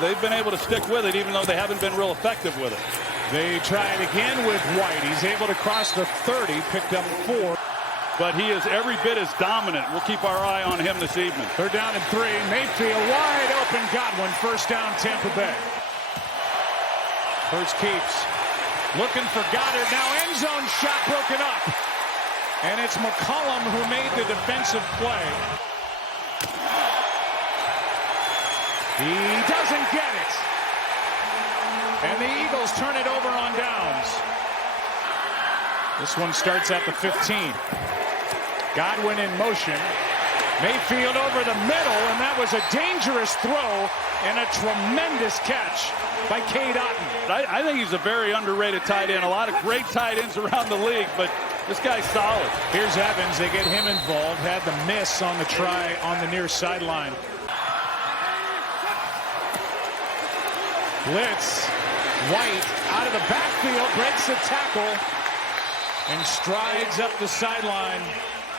they've been able to stick with it, even though they haven't been real effective with it. They try it again with White. He's able to cross the 30, picked up 4. But he is every bit as dominant. We'll keep our eye on him this evening. They're down and 3. Mayfield wide open. Godwin, first down, Tampa Bay. Hurts keeps. Looking for Goddard. Now end zone shot broken up. And it's McCollum who made the defensive play. He doesn't get it. And the Eagles turn it over on downs. This one starts at the 15. Godwin in motion. Mayfield over the middle, and that was a dangerous throw and a tremendous catch by Cade Otton. I think he's a very underrated tight end. A lot of great tight ends around the league, but this guy's solid. Here's Evans. They get him involved. Had the miss on the try on the near sideline. Blitz. White out of the backfield, breaks the tackle, and strides up the sideline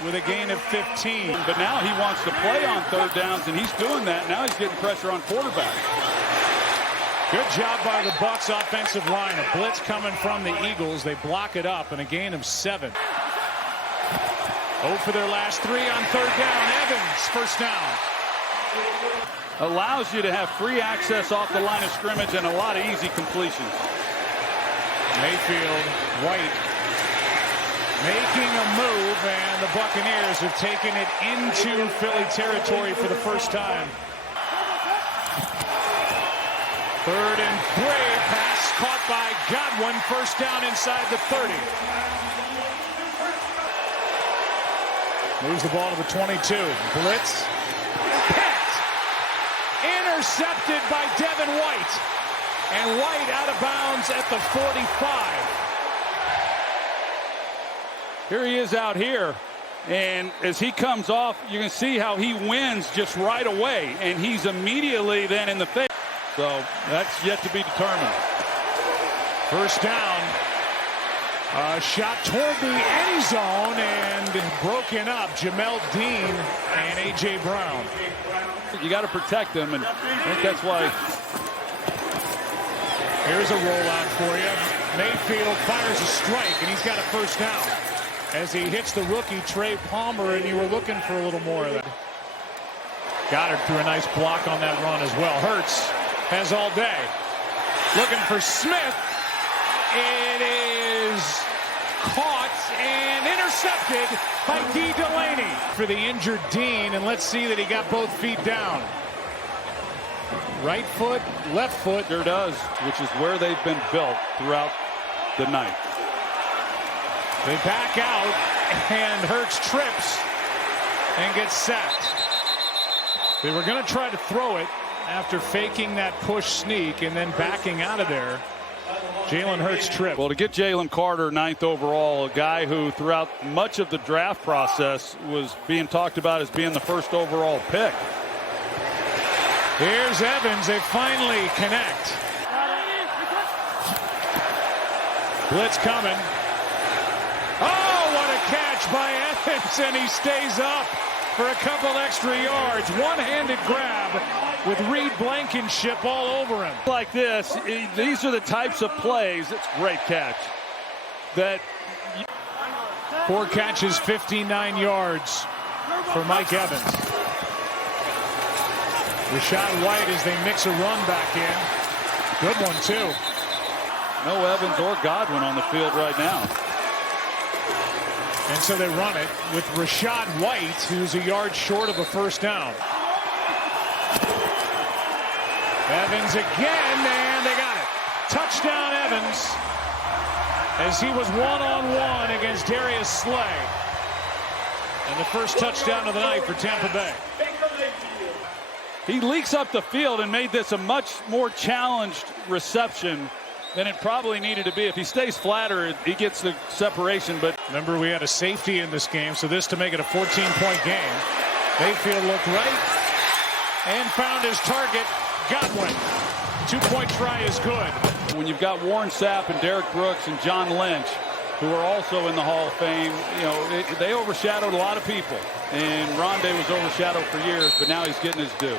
with a gain of 15. But now he wants to play on third downs, and he's doing that. Now he's getting pressure on quarterback. Good job by the Bucs offensive line. A blitz coming from the Eagles. They block it up, and a gain of 7. 0 for their last 3 on third down. Evans, first down. Allows you to have free access off the line of scrimmage and a lot of easy completions. Mayfield, White making a move, and the Buccaneers have taken it into Philly territory for the first time. 3rd and 3, pass caught by Godwin, first down inside the 30. Moves the ball to the 22. Blitz. Intercepted by Devin White. And White out of bounds at the 45. Here he is out here. And as he comes off, you can see how he wins just right away. And he's immediately then in the face. So that's yet to be determined. First down. Shot toward the end zone and broken up. Jamel Dean and A.J. Brown. You got to protect them, and I think that's why. Here's a rollout for you. Mayfield fires a strike, and he's got a first down as he hits the rookie Trey Palmer, and you were looking for a little more of that. Goddard threw a nice block on that run as well. Hurts has all day. Looking for Smith. It is caught and intercepted by D. Delaney for the injured Dean, and let's see that he got both feet down. Right foot, left foot. Sure does, which is where they've been built throughout the night. They back out, and Hurts trips and gets sacked. They were going to try to throw it after faking that push sneak and then backing out of there. Jalen Hurts trip. Well, to get Jalen Carter 9th overall, a guy who throughout much of the draft process was being talked about as being the first overall pick. Here's Evans. They finally connect. Blitz coming. Oh, what a catch by Evans, and he stays up for a couple extra yards. One-handed grab with Reed Blankenship all over him. Like this, these are the types of plays. It's a great catch. That 4 catches, 59 yards for Mike Evans. Rashad White as they mix a run back in. Good one, too. No Evans or Godwin on the field right now. And so they run it with Rashad White, who's a yard short of a first down. Evans again, and they got it. Touchdown Evans, as he was one-on-one against Darius Slay. And the first touchdown of the night for Tampa Bay. He leaks up the field and made this a much more challenged reception than it probably needed to be. If he stays flatter, he gets the separation. But remember, we had a safety in this game, so this to make it a 14-point game. Mayfield looked right and found his target. Godwin. 2-point try is good. When you've got Warren Sapp and Derek Brooks and John Lynch, who are also in the Hall of Fame, you know, they overshadowed a lot of people. And Rondé was overshadowed for years, but now he's getting his due.